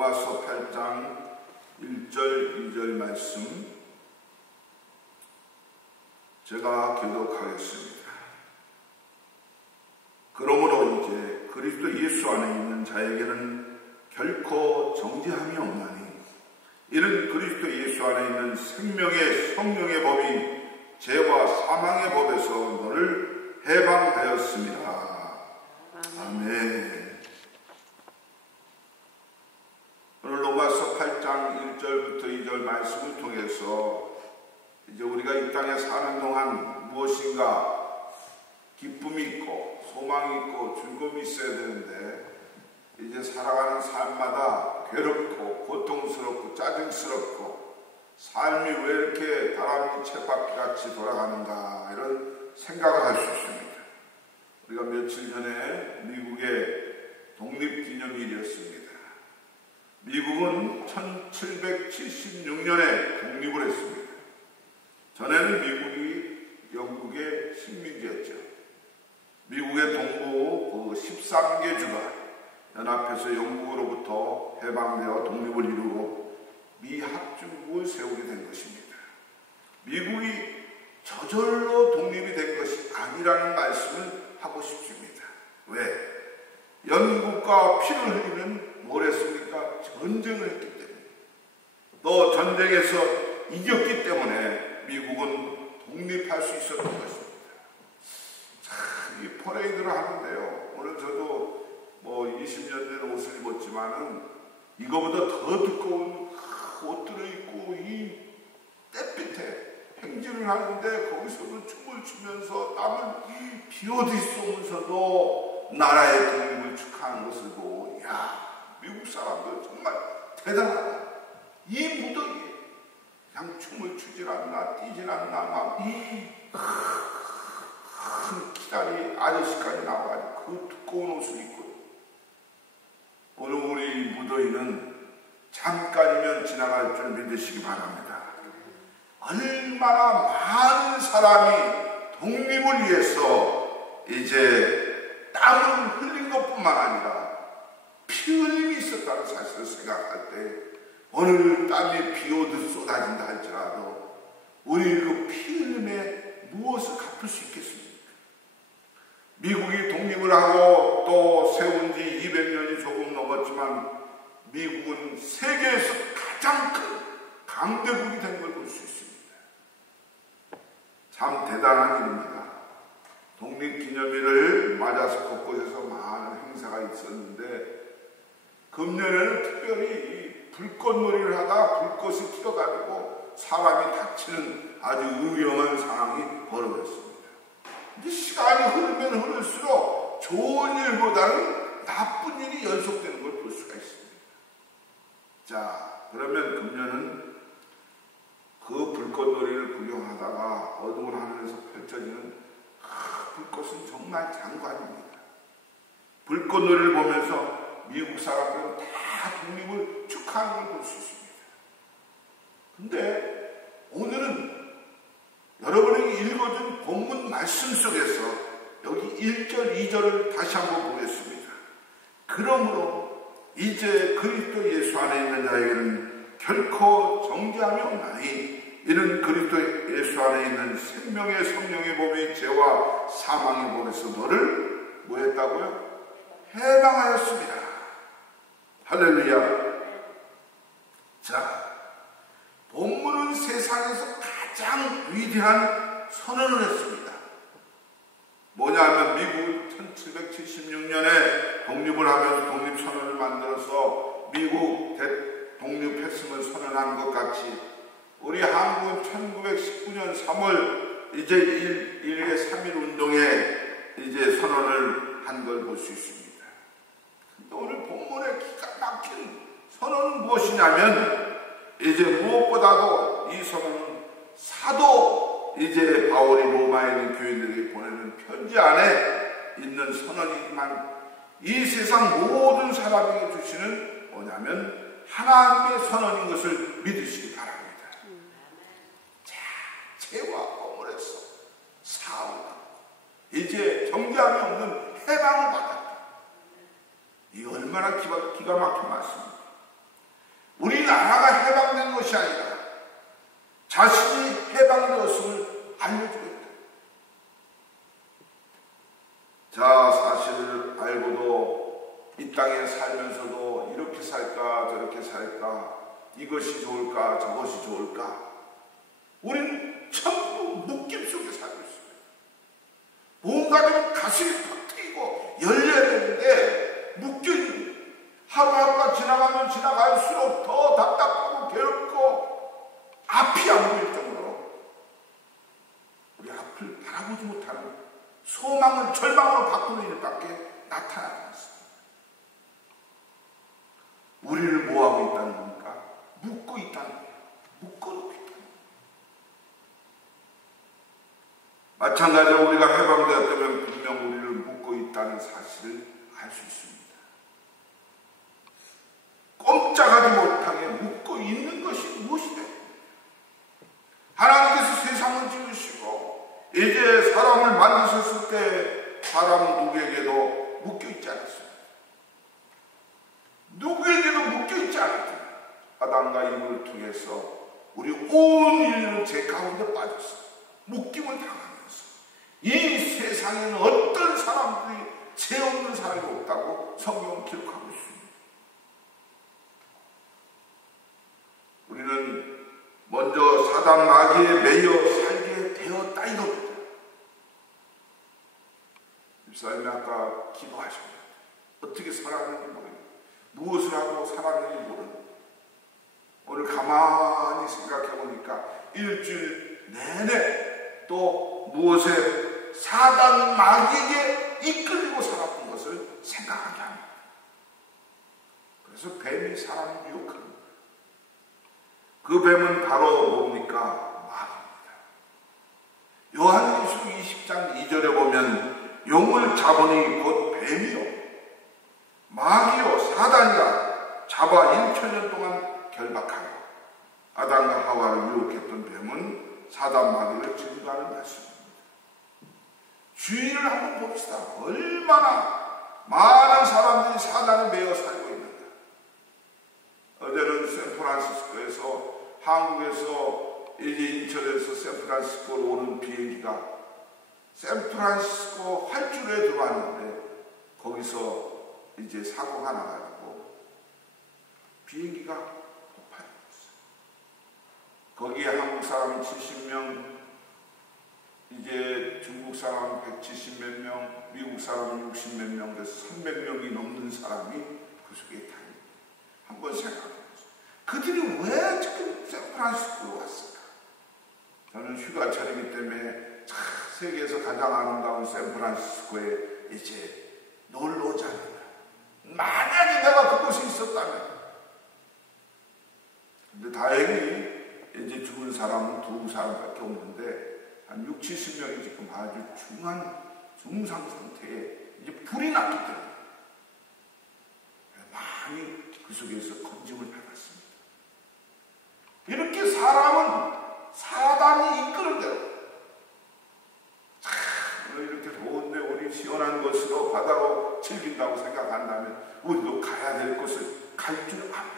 로마서 8장 1절 2절 말씀 제가 교독하겠습니다. 그러므로 이제 그리스도 예수 안에 있는 자에게는 결코 정죄함이 없나니 이는 그리스도 예수 안에 있는 생명의 성령의 법이 죄와 사망의 법에서 너를 해방하였습니다. 아멘. 오늘 로마서 8장 1절부터 2절 말씀을 통해서 이제 우리가 이 땅에 사는 동안 무엇인가 기쁨이 있고 소망이 있고 즐거움이 있어야 되는데 이제 살아가는 삶마다 괴롭고 고통스럽고 짜증스럽고 삶이 왜 이렇게 다람쥐 쳇바퀴같이 돌아가는가 이런 생각을 할 수 있습니다. 우리가 며칠 전에 미국의 독립기념일이었습니다. 미국은 1776년에 독립을 했습니다. 전에는 미국이 영국의 식민지였죠. 미국의 동부 13개 주가 연합해서 영국으로부터 해방되어 독립을 이루고 미합중국을 세우게 된 것입니다. 미국이 저절로 독립이 된 것이 아니라는 말씀을 하고 싶습니다. 왜? 영국과 피를 흘리는 뭘 했습니까? 전쟁을 했기 때문에. 또 전쟁에서 이겼기 때문에 미국은 독립할 수 있었던 것입니다. 참, 이 퍼레이드를 하는데요. 오늘 저도 20년 된 옷을 입었지만은 이거보다 더 두꺼운 옷들을 입고 이 땡빛에 행진을 하는데 거기서도 춤을 추면서 땀을 비오듯이 쏘면서도 나라의 독립을 축하하는 것을 보고 야, 미국 사람들 정말 대단하다. 이 무더기에 그냥 춤을 추질 않나 뛰질 않나 막 큰 키다리 아저씨까지 나와가지고 그 두꺼운 옷을 입고 오늘 우리 무더위는 잠깐이면 지나갈 줄 믿으시기 바랍니다. 얼마나 많은 사람이 독립을 위해서 이제 땀을 흘린 것뿐만 아니라 피 흘림이 있었다는 사실을 생각할 때 오늘 땀이 비 오듯 쏟아진다 할지라도 우리 그 피 흘림에 무엇을 갚을 수 있겠습니까? 미국이 독립을 하고 또 세운 지 200년이 조금 넘었지만 미국은 세계에서 가장 큰 강대국이 된 걸 볼 수 있습니다. 참 대단한 일입니다. 독립기념일을 맞아서 곳곳에서 많은 행사가 있었는데 금년에는 특별히 불꽃놀이를 하다 불꽃이 튀어가지고 사람이 다치는 아주 위험한 상황이 벌어졌습니다. 근데 시간이 흐르면 흐를수록 좋은 일보다는 나쁜 일이 연속되는 걸 볼 수가 있습니다. 자, 그러면 금년은 그 불꽃놀이를 구경하다가 어두운 하늘에서 펼쳐지는 불꽃은 정말 장관입니다. 불꽃놀이를 보면서 미국 사람들은 다 독립을 축하하는 걸 볼 수 있습니다. 근데 오늘은 여러분에게 읽어준 본문 말씀 속에서 여기 1절, 2절을 다시 한번 보겠습니다. 그러므로 이제 그리스도 예수 안에 있는 자에게는 결코 정죄함이 없나니 이는 그리스도 예수 안에 있는 생명의 성령의 법이 죄와 사망의 법에서 너를 뭐 했다고요? 해방하였습니다. 할렐루야. 자, 본문은 세상에서 가장 위대한 선언을 했습니다. 뭐냐면 미국 1776년에 독립을 하면서 독립선언을 만들어서 미국 독립했음을 선언한 것 같이 우리 한국은 1919년 3월 이제 1일 3.1 운동에 이제 선언을 한 걸 볼 수 있습니다. 근데 오늘 본문의 기가 막힌 선언은 무엇이냐면 이제 무엇보다도 이 선언은 사도 이제 바울이 로마에 있는 교인들에게 보내는 편지 안에 있는 선언이지만 이 세상 모든 사람에게 주시는 뭐냐면 하나님의 선언인 것을 믿으시기 바랍니다. 자, 죄와 허물에서 사함을 이제 정죄함이 없는 해방을 받았다. 이 얼마나 기가 막힌 말씀입니다. 우리나라가 해방된 것이 아니라 자신이 해방되었음을 알려주고 있다. 자, 사실을 알고도 이 땅에 살면서도 이렇게 살까 저렇게 살까, 이것이 좋을까 저것이 좋을까, 우리는 전부 묶임 속에 살고 있습니다. 뭔가 좀 가슴이 팍 트이고 열려야 되는데 묶여있는, 하루하루가 지나가면 지나갈수록 더 답답하고 괴롭고 앞이 안 보일 정도로 우리 앞을 바라보지 못하는 소망을 절망으로 바꾸는 일밖에 나타나지 않습니다. 우리를 뭐하고 있다는 겁니까? 묶고 있다는 거예요. 묶어놓고 있다는 거예요. 마찬가지로 우리가 해방되었다면 분명 우리를 묶고 있다는 사실을 알 수 있습니다. 꼼짝하지 못하게 묶고 있는 것이 무엇이냐? 하나님께서 세상을 지으시고 이제 사람을 만드셨을 때 사람 누구에게도 묶여있지 않았어요. 누구에게도 묶여있지 않았어요. 아담과 이브를 통해서 우리 온 인류는 죄 가운데 빠졌어요. 묶임을 당하면서 이 세상에는 어떤 사람들이 죄 없는 사람이 없다고 성경은 기록하고 있습니다. 우리는 먼저 사단 마귀에 매여 살게 되었다 이겁니다. 집사님이 아까 기도하셨는데 어떻게 살았는지 모르겠어요. 무엇을 하고 살았는지 모르겠어요. 오늘 가만히 생각해 보니까 일주일 내내 또 무엇에 사단 마귀에게 이끌리고 살았던 것을 생각하게 합니다. 그래서 뱀이 사람을 유혹합니다. 그 뱀은 바로 뭡니까? 마귀입니다. 요한계시록 20장 2절에 보면 용을 잡으니 곧 뱀이요 마귀요 사단이라 잡아 1천년 동안 결박하여 아담과 하와를 유혹했던 뱀은 사단 마귀를 증거하는 말씀입니다. 주의를 한번 봅시다. 얼마나 많은 사람들이 사단에 매여 살고 있는가. 어제는 샌프란시스코에서 한국에서 이제 인천에서 샌프란시스코로 오는 비행기가 샌프란시스코 활주로에 들어왔는데 거기서 이제 사고가 나가지고 비행기가 폭발했어요. 거기에 한국 사람이 70명, 이제 중국 사람 170 몇 명, 미국 사람 60 몇 명 돼서 300명이 넘는 사람이 그 속에 다 있는. 한번 생각해보세요. 그들이 왜 지금 샌프란시스코로 왔을까? 저는 휴가철이기 때문에 세계에서 가장 아름다운 샌프란시스코에 이제 놀러 오자는. 만약에 내가 그곳에 있었다면. 근데 다행히 이제 죽은 사람은 2사람밖에 없는데 한 60, 70명이 지금 아주 중상 상태에 이제 불이 났기 때문에 많이 그 속에서 건짐을 받았습니다. 이렇게 사람은 사단이 이끄는 대로 이렇게 더운데 우리 시원한 것으로 바다로 즐긴다고 생각한다면 우리도 가야 될 곳을 갈 줄 압니다.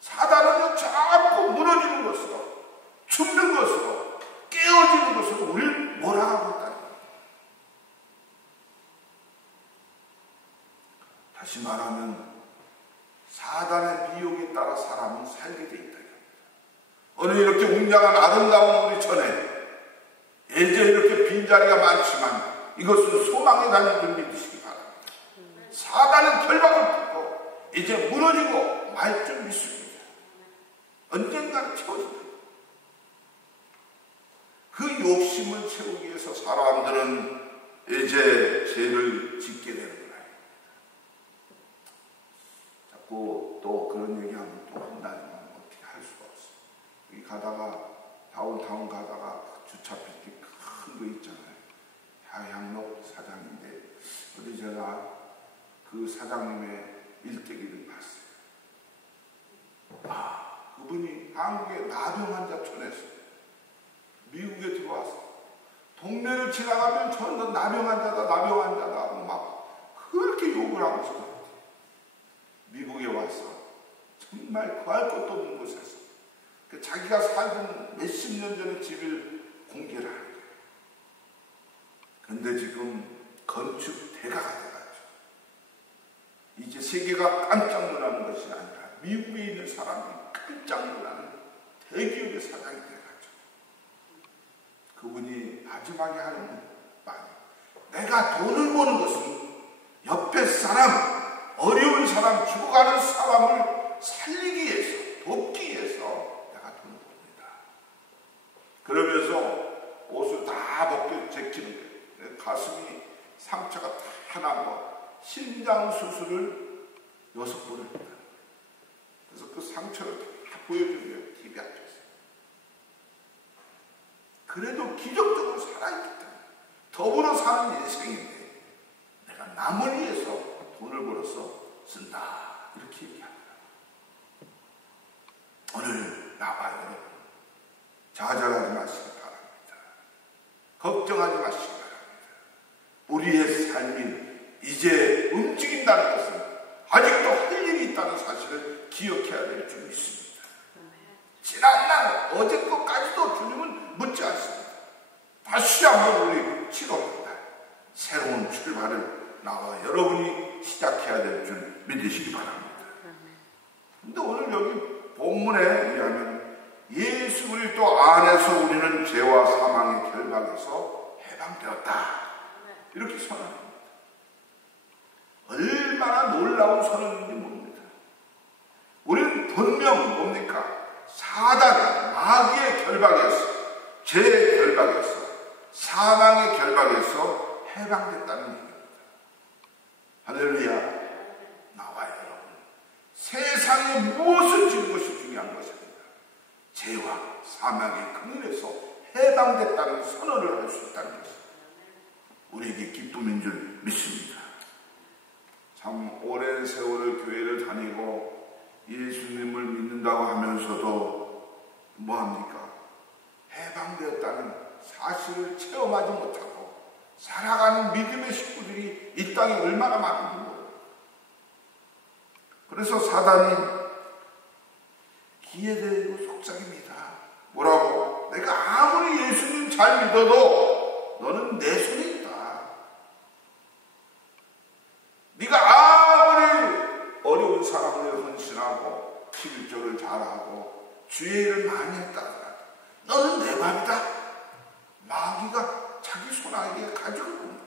사단은 자꾸 무너지는 것으로, 죽는 것으로, 깨어지는 것으로 우리를 몰아가고 있다는 겁니다. 다시 말하면 사단의 미혹에 따라 사람은 살게 돼 있다. 오늘 이렇게 웅장한 아름다운 우리 전에 이제 이렇게 빈자리가 많지만 이것은 소망의 단위를 믿으시기 바랍니다. 사단은 결박을 풀고 이제 무너지고 말 줄 믿습니다. 언젠가는 채워집니다. 그 욕심을 채우기 위해서 사람들은 이제 죄를 짓게 되는 거예요. 자꾸 또 그런 얘기하면 또 한다면 어떻게 할 수가 없어요. 여기 가다가 다운타운 가다가 주차 빌딩 큰 거 있잖아요. 향로 사장인데 어디 제가 그 사장님의 일대기를 봤어요. 그분이 한국의 나병환자촌에서 미국에 들어와서 동네를 지나가면 전부 나병환자다 하고 막 그렇게 욕을 하고 있었거든요. 미국에 와서 정말 구할 것도 없는 곳에서 자기가 살던 몇십 년 전의 집을 공개를 하는 거예요. 그런데 지금 건축대가가 돼가지고 이제 세계가 깜짝 놀라는 것이 아니라 미국에 있는 사람들이 깜짝 놀라는 대기업의 사장이 돼가지고 그분이 마지막에 하는 말, 내가 돈을 버는 것은 옆에 사람, 어려운 사람, 죽어가는 사람을 살리기 위해서, 돕기 위해서 내가 돈을 법니다. 그러면서 옷을 다 벗겨 제끼는 거예요. 가슴이 상처가 다 나고 신장 수술을 6번을 했다. 그래서 그 상처를 다 보여주는 거예요. TV 앞에서. 그래도 기적적으로 살아있기 때문에 더불어 사는 인생인데 내가 남을 위해서 돈을 벌어서 쓴다. 이렇게 얘기합니다. 오늘 나와 여러분 좌절하지 마시기 바랍니다. 걱정하지 마시기 바랍니다. 우리의 삶이 이제 움직인다는 것은 아직도 할 일이 있다는 사실을 기억해야 될 줄 믿습니다. 지난날 어제 것까지도 주님은 묻지 않습니다. 다시 한번 우리 치러옵니다. 새로운 출발을 나와 여러분이 시작해야 될 줄 믿으시기 바랍니다. 그런데 오늘 여기 본문에 의하면 예수 그리스도 안에서 우리는 죄와 사망의 결박에서 해방되었다. 이렇게 선언합니다. 얼마나 놀라운 선언인지 모릅니다. 우리는 분명 뭡니까? 사단, 마귀의 결박에서, 죄의 결박에서, 사망의 결박에서 해방됐다는 얘기입니다. 할렐루야. 나와 여러분, 세상에 무엇을 지은 것이 중요한 것입니다. 죄와 사망의 근원에서 해방됐다는 선언을 할 수 있다는 것입니다. 우리에게 기쁨인 줄 믿습니다. 참 오랜 세월을 교회를 다니고 예수님을 믿는다고 하면서도 뭐합니까? 해방되었다는 사실을 체험하지 못하고 살아가는 믿음의 식구들이 이 땅에 얼마나 많은지 모릅니다. 그래서 사단이 기에 대고 속삭입니다. 뭐라고? 내가 아무리 예수님 잘 믿어도 너는 내 손에 있다. 네가 아무리 어려운 사람을 헌신하고 11조를 잘하고 주의 일을 많이 했다 하더라도 너는 내 밥이다. 마귀가 자기 손아귀에 가지고 옵니다.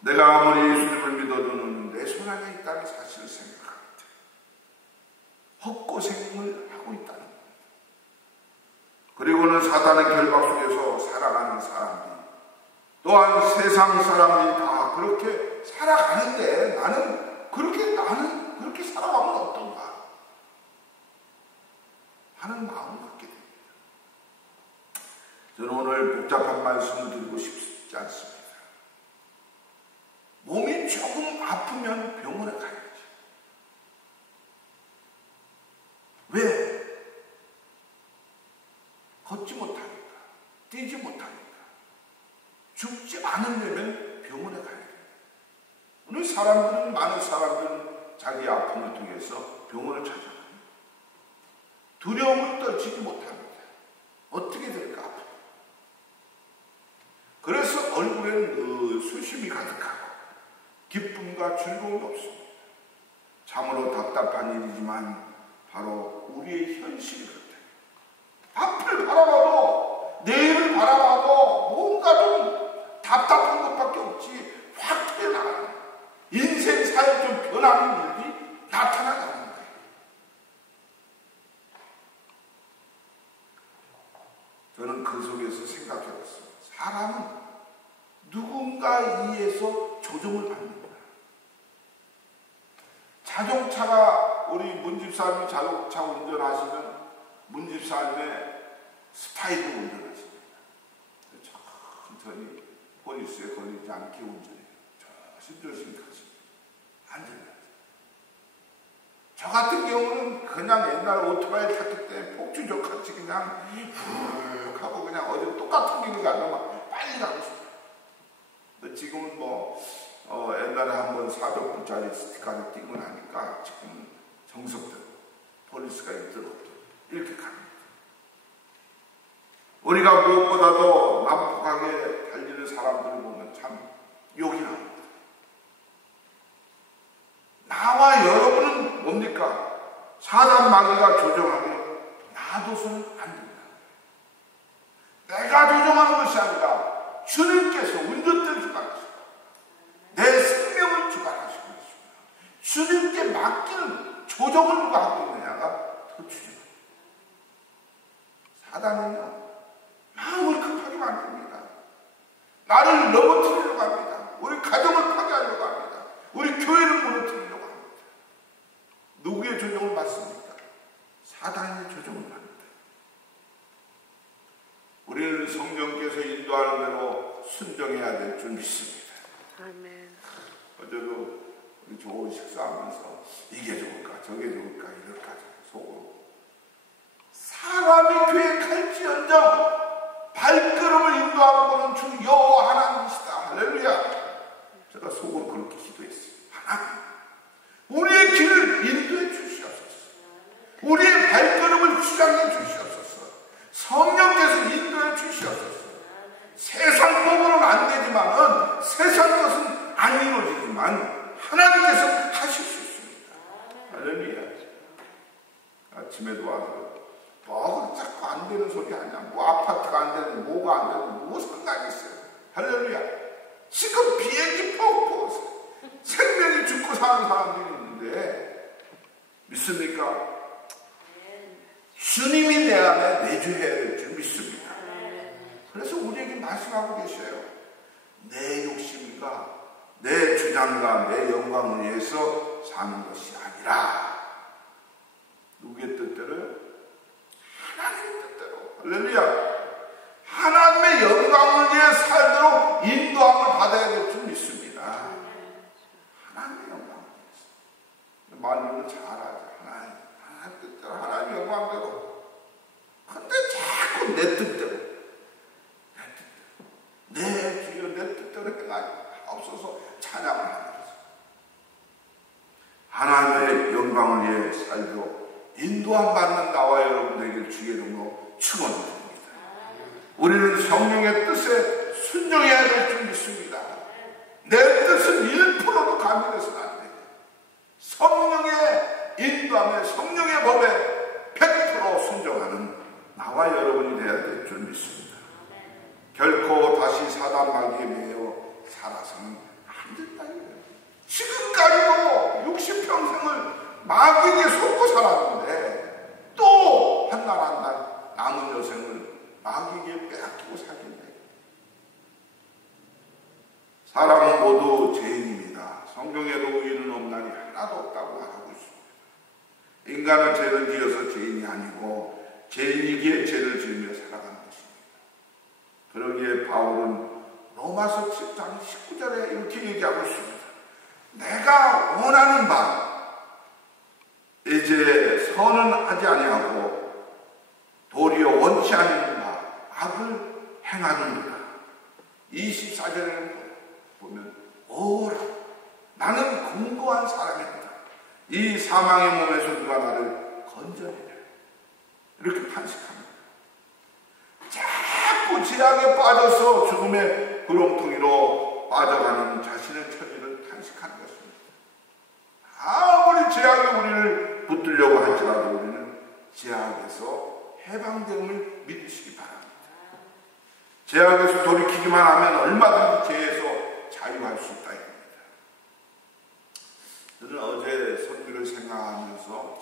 내가 아무리 예수님을 믿어도 너는 내 손아귀에 있다는 사실을 생각합니다. 헛고생을 하고 있다는 겁니다. 그리고는 사단의 결박 속에서 살아가는 사람들이 또한 세상 사람들이 다 그렇게 살아가는데 나는 그렇게 살아가면 어떤가 하는 마음을 갖게 됩니다. 저는 오늘 복잡한 말씀을 드리고 싶지 않습니다. 몸이 조금 아프면 병원에 가야지. 왜? 걷지 못하니까, 뛰지 못하니까, 죽지 않으려면 병원에 가야 돼요. 오늘 사람들은, 많은 사람들은 자기 아픔을 통해서 병원을 찾아가요. 두려움을 떨치지 못합니다. 어떻게 될까? 그래서 얼굴에는 수심이 가득하고 기쁨과 즐거움이 없습니다. 참으로 답답한 일이지만 바로 우리의 현실이 그렇다. 앞을 바라봐도 내일을 바라봐도 뭔가 좀 답답한 것밖에 없지 확 튀어나가는 인생사에 좀 변하는 일이 나타나는 거예요. 저는 그 속에서 생각해봤습니다. 사람은 누군가 의해서 조종을 받는다. 자동차가 우리 문집사님이 자동차 운전하시면 문집사님의 스타일로 운전하십니다. 천천히 포리스에 걸리지 않게 운전해요. 조심조심 가십니다. 안전해요. 저 같은 경우는 그냥 옛날 오토바이 탔을 때 폭주족같이 그냥 훅 하고 그냥 어디 똑같은 길을 가면 막 빨리 가고 싶어요. 근데 지금은 뭐 옛날에 한번 400불짜리 스티커를 띄고 나니까 지금 정석대로 폴리스가 들어오고 이렇게 갑니다. 우리가 무엇보다도 난폭하게 달리는 사람들을 보면 참 욕이 납니다. 나와 여러분은 뭡니까? 사단 마귀가 조종하게 놔둬서는 안 된다. 내가 조종하는 것이 아니라 주님께서 운전대를 주관하시고 내 생명을 주관하시고 있습니다. 주님께 맡기는 조종을 누가 하고 있느냐가 더 중요합니다. 사단은요, 마음을 급하게 만듭니다. 나를 넘어뜨리려고 합니다. 우리 가정을 파괴하려고 합니다. 우리 교회를 무너뜨리려고 합니다. 누구의 조종을 받습니까? 사단의 조종을 받습니다. 우리는 성령께서 인도하는 대로 순종해야 될 줄 믿습니다. 아멘. 어제도 우리 좋은 식사하면서 이게 좋을까 저게 좋을까 이럴까 속으로 사람이 계획할지언정 발걸음을 인도하는 것은 주 여호와 하나님이시다. 할렐루야. 제가 속으로 그렇게 기도했어요. 하나님, 우리의 길을 인도해 주시옵소서. 우리의 발걸음을 주장해 주시옵소서. 성령께서 인도해 주시옵소서. 세상 법으로는 안 되지만은 세상 것은 안 이루어지지만 하나님께서 하실 수 있습니다. 할렐루야. 아침에도 와서 뭐 자꾸 안 되는 소리 하냐, 뭐 아파트가 안 되는, 뭐가 안 되는, 뭐 상관이 있어요. 할렐루야. 지금 비행기 폭포 생명이 죽고 사는 사람들이 있는데 믿습니까? 주님이 내 안에 내주해야 될 줄 믿습니다. 그래서 우리에게 말씀하고 계셔요. 내 욕심과 내 주장과 내 영광을 위해서 사는 것이 아니라 누구의 뜻대로요? 하나님의 뜻대로. 할렐루야. 하나님의 영광을 위해 살도록 인도함을 받아야 될 줄 믿습니다. 하나님의 영광을 위해서. 말로는 잘하죠. 하나님 뜻대로, 하나님의 영광대로. 근데 자꾸 내 뜻대로. 내 주여 내 뜻대로 없어서 찬양을 하는 거죠. 하나님의 영광을 위해 살도록 인도함 받는 나와 여러분에게 주의 이름으로 축원드립니다. 우리는 성령의 뜻에 순종해야 될 줄 믿습니다. 내 뜻은 1%도 가미돼서는 안 돼요. 성령의 인도함에 성령의 법에 100% 순종하는 나와 여러분이 되어야 될 줄 믿습니다. 결코 다시 사단 마귀에 매여 살아서는 안 된다. 지금까지도 60평생을 마귀에게 속고 살았는데 또 한 날 한 날 남은 여생을 마귀에게 빼앗기고 살겠네. 사람은 모두 죄인입니다. 성경에도 의인은 없나니 하나도 없다고 말하고 있습니다. 인간은 죄를 지어서 죄인이 아니고 죄인이기에 죄를 지으며 살아가는 것입니다. 그러기에 바울은 로마서 7장 19절에 이렇게 얘기하고 있습니다. 내가 원하는 바 이제 선은 하지 아니하고 도리어 원치 않는 바 악을 행하는구나. 24절에는 보면 오라 나는 공고한 사람이다. 이 사망의 몸에서 누가 나를 건져내라. 이렇게 판식합니다. 자꾸 죄악에 빠져서 죽음의 구렁텅이로 빠져가는 자신의 처지를 탄식하는 것입니다. 아무리 죄악이 우리를 붙들려고 할지라도 우리는 죄악에서 해방됨을 믿으시기 바랍니다. 죄악에서 돌이키기만 하면 얼마든지 죄에서 자유할 수 있다. 저는 어제 설교를 생각하면서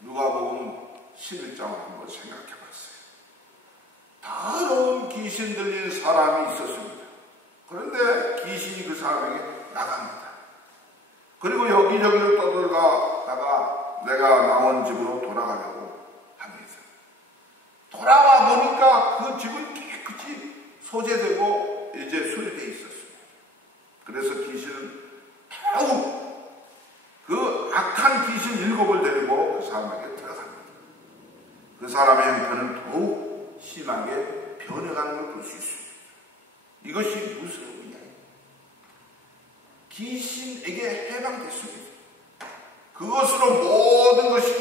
누가복음 11장을 한번 생각해 봤어요. 더러운 귀신 들린 사람이 있었습니다. 그런데 귀신이 그 사람에게 나갑니다. 그리고 여기저기를 떠돌다가 내가 나온 집으로 돌아가려고 합니다. 돌아와 보니까 그 집은 깨끗이 소재되고 이제 수리되어 있었습니다. 그래서 귀신은 더욱 그 악한 귀신 7을 데리고 그 사람에게 들어갑니다. 그 사람의 형편은 더욱 심하게 변해가는 걸 볼 수 있습니다. 이것이 무슨 의미냐? 귀신에게 해방됐습니다. 그것으로 모든 것이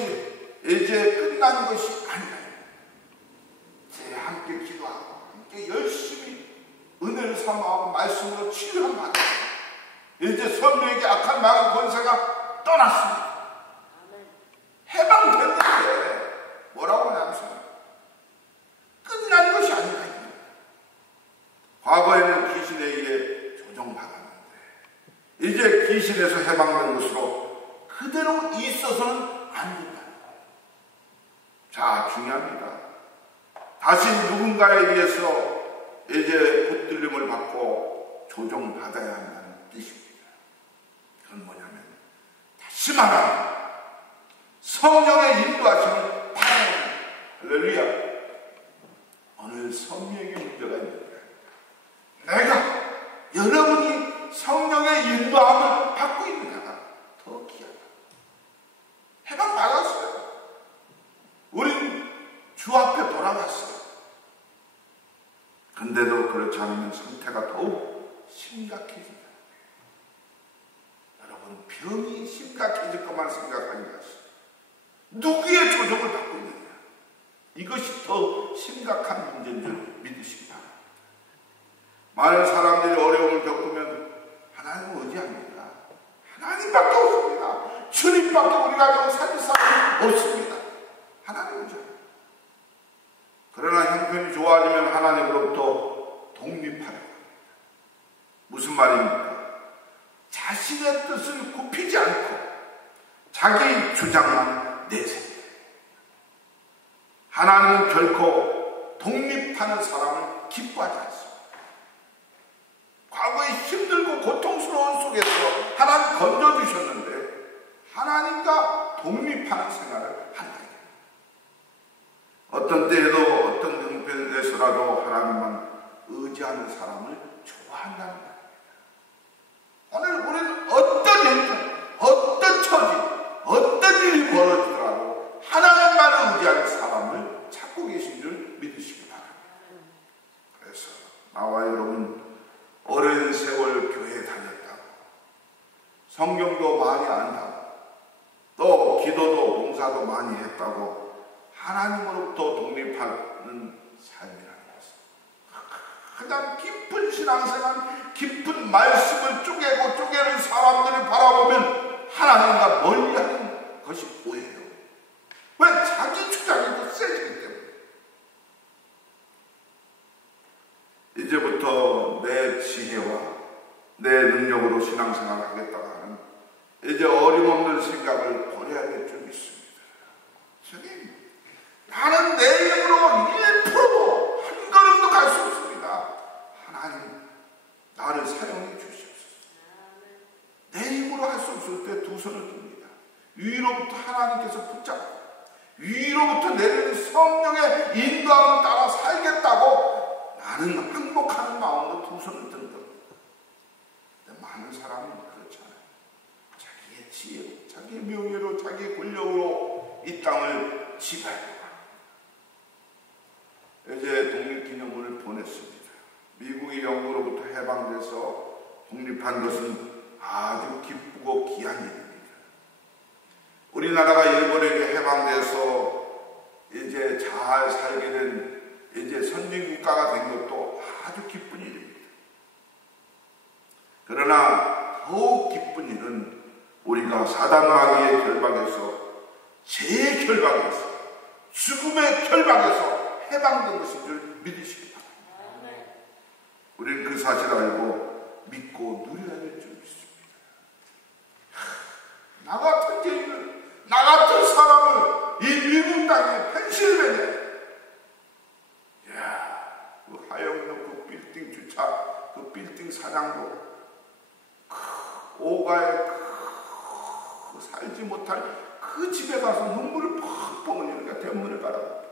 이제 끝난 것이 아니라 이제 함께 기도하고 함께 열심히 은혜를 삼아하고 말씀으로 치유를 받고 이제 선녀에게 악한 마귀 권세가 떠났습니다. 해방됐는데 뭐라고 하냐면 끝난 것이 아니라 과거에는 귀신에 의해 조종받았는데 이제 귀신에서 해방된 것으로 그대로 있어서는 안 된다. 자, 중요합니다. 다시 누군가에 의해서 이제 붙들림을 받고 조종받아야 한다는 뜻입니다. 그건 뭐냐면 다시 말하면 성령의 인도하심을 받아야 합니다. 할렐루야. 오늘 성령에게 문제가 있는 거예요. 내가 여러분이 성령의 인도함을 받고 있느냐가 더 귀하다. 해방 받았어요. 우린 주 앞에 돌아갔어요. 근데도 그렇지 않으면 상태가 더욱 심각해진다. 여러분, 병이 심각해질 것만 생각하지 마시고 누구의 조종을 받고 있느냐, 이것이 더 심각한 문제인 줄 믿으시기 바랍니다. 많은 사람들이 어려움을 겪으면 하나님을 의지합니다. 하나님밖에 없습니다. 주님밖에 우리가 살릴 사람이 없습니다. 하나님을 의지합니다. 그러나 형편이 좋아지면 하나님으로부터 독립하려고 합니다. 무슨 말입니까? 자신의 뜻을 굽히지 않고 자기 주장만 내세웁니다. 하나님은 결코 독립하는 사람을 기뻐하지 않습니다. 과거에 힘들고 고통스러운 속에서 하나님 건져주셨는데 하나님과 독립하는 생활을 한다. 어떤 때에도 어떤 형편에서라도 하나님만 의지하는 사람을 좋아한다는 말입니다. 오늘 우리는 어떤 형편, 어떤 처지, 어떤 일이 벌어지더라도 하나님만 의지하는 사람을 찾고 계신 줄 믿으시기 바랍니다. 그래서 나와 여러분 오랜 세월 교회에 다녔다고 성경도 많이 안다고 또 기도도 봉사도 많이 했다고 하나님으로부터 독립하는 삶이라는 것은 가장 깊은 신앙생활, 깊은 말씀을 쪼개는 사람들을 바라보면 하나님과 멀리하는 것이 보여요. 왜? 자기 주장이 더 세지기 때문에. 이제부터 내 지혜와 내 능력으로 신앙생활을 하겠다고 하는 이제 어림없는 생각을 버려야 될 줄 믿습니다. 선생님, 나는 내 힘으로 1%도 한 걸음도 갈 수 없습니다. 하나님, 나를 사용해 주시옵소서. 내 힘으로 할 수 없을 때 두 손을 듭니다. 위로부터 하나님께서 붙잡고 위로부터 내리는 성령의 인도함을 따라 살겠다고 나는 항복하는 마음으로 두 손을 드는 겁니다. 근데 많은 사람은 그렇잖아요. 자기의 지혜로, 자기의 명예로, 자기의 권력으로 이 땅을 지배하고 이제 독립기념을 보냈습니다. 미국이 영국으로부터 해방돼서 독립한 것은 아주 기쁘고 귀한 일입니다. 우리나라가 일본에게 해방돼서 이제 잘 살게 된 이제 선진국가가 된 것도 아주 기쁜 일입니다. 그러나 더욱 기쁜 일은 우리가 사단 마귀의 결박에서 재결박에서 죽음의 결박에서 해방된 것인 줄 믿으시기 바랍니다. 우리는 그 사실을 알고 믿고 누려야 될 줄 믿습니다. 나 같은 죄인은, 나 같은 사람은 이 미국 땅에 펜실베니아, 그 하영역 그 빌딩 주차, 그 빌딩 사장도 오가에 살지 못할 그 집에 가서 눈물을 퍽퍽 흘리니까 대문을 바라봅니다.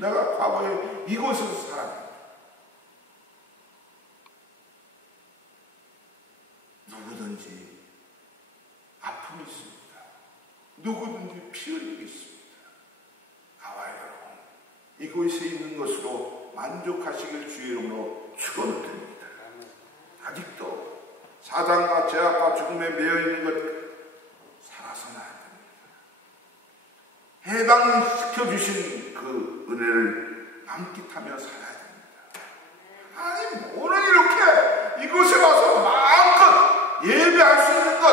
내가 과거에 이곳에서 살았다. 누구든지 아픔이 있습니다. 누구든지 피 흘리기 있습니다. 나와 여러분, 이곳에 있는 것으로 만족하시길 주의 이름으로 축원드립니다. 아직도 사단과 죄악과 죽음에 매여있는 것 살아서는 안 됩니다. 해방시켜주신 그 은혜를 만끽하며 살아야 됩니다. 아니 오늘 이렇게 이곳에 와서 마음껏 예배할 수 있는 것,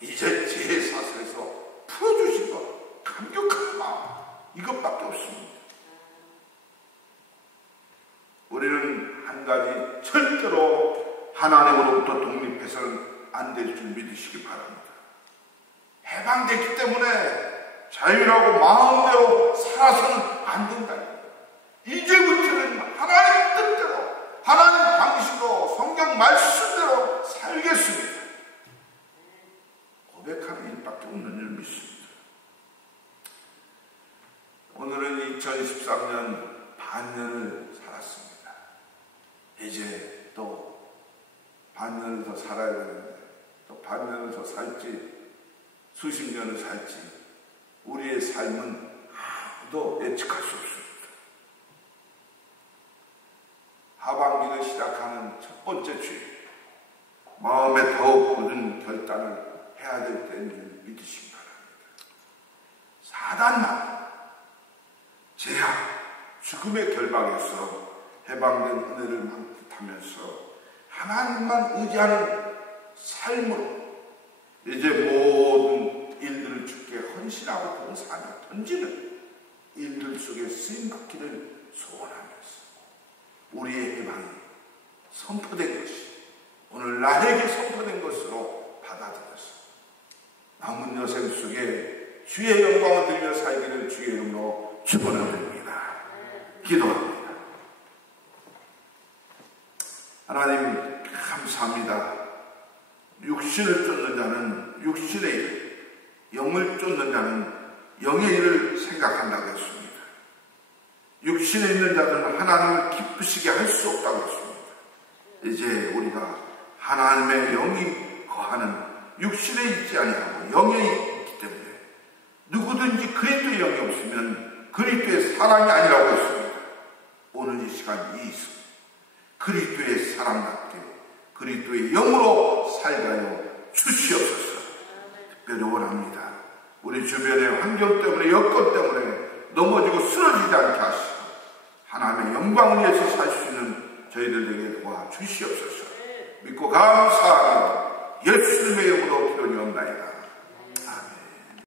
이제 제 사슬에서 풀어주신 것, 감격한 마음, 이것밖에 없습니다. 우리는 한 가지 절대로 하나님으로부터 독립해서는 안 될 줄 믿으시기 바랍니다. 해방됐기 때문에 자유라고 마음대로 살아서는 안 된다. 이제부터는 하나님 뜻대로, 하나님 방식으로, 성경 말씀대로 살겠습니다. 고백하는 일밖에 없는 줄 믿습니다. 오늘은 2013년 반년을 살았습니다. 이제 또 반년을 더 살아야 되는데, 또 반년을 더 살지 수십 년을 살지 우리의 삶은 아무도 예측할 수 없습니다. 하반기를 시작하는 첫 번째 주일, 마음에 더욱 굳은 결단을 해야 될 때인 줄 믿으시기 바랍니다. 사단만 죄악, 죽음의 결박에서 해방된 은혜를 만끽하면서 하나님만 의지하는 삶으로 이제 모든 일들을 주께 헌신하고 봉사하며 던지는 일들 속에 쓰임받기를 소원하면서 우리의 해방이 선포된 것이 오늘 나에게 선포된 것으로 받아들여서 남은 여생 속에 주의 영광을 드리며 살기를 주의 이름으로 축원합니다. 기도합니다. 하나님 감사합니다. 육신을 쫓는 자는 육신의 일, 영을 쫓는 자는 영의 일을 생각한다고 했습니다. 육신에 있는 자들은 하나님을 기쁘시게 할 수 없다고 했습니다. 이제 우리가 하나님의 영이 거하는 육신에 있지 아니하고 영에 있기 때문에 누구든지 그리스도의 영이 없으면 그리스도의 사람이 아니라고 했습니다. 오늘 이 시간 이 있습니다. 그리스도의 사람답게 그리스도의 영으로 살가요 주시옵소서. 특별히 원합니다. 우리 주변의 환경 때문에 여건 때문에 넘어지고 쓰러지지 않게 하시고 하나님의 영광을 위해서 살 수 있는 저희들에게 도와주시옵소서. 믿고 감사하며 예수님의 이름으로 기도드리옵나이다.